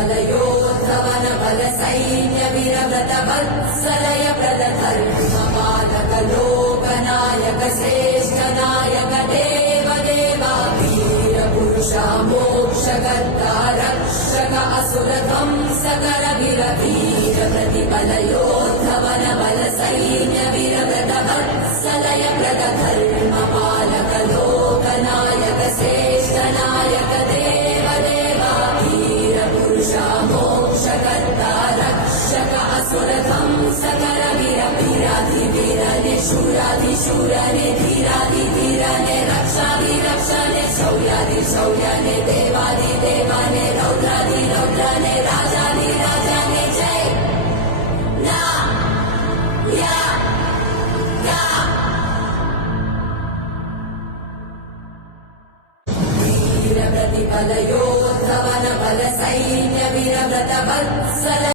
प्रतिबलयोद्धवन बल सैन्य वीरव्रत वत्सलय प्रदधर्म पालक लोकनायक श्रेष्ठ नायक देव देवा वीर पुरुषा मोक्षकर्ता रक्षक असुर ध्वंसकर वीर वीर प्रतिबलयोद्धवन बल सैन्य वीरव्रत वत्सलय प्रदधर्म पालक लोकनायक श्रेष्ठ नायक देव देवा वीर पुरुषा मोक्षकर्ता रक्षक असुर ध्वंसकर वीर वीराधिवीर निशूराधिशूर धीराधिधीर रक्षाधिरक्षा शौर्याधि शौर्य देवाधिदेवा रौद्राधि रौद्र राजाधिराजा जय ना या गा वीर प्रतिबलयोद्धवन बल सैन्य वीरव्रत वत्सल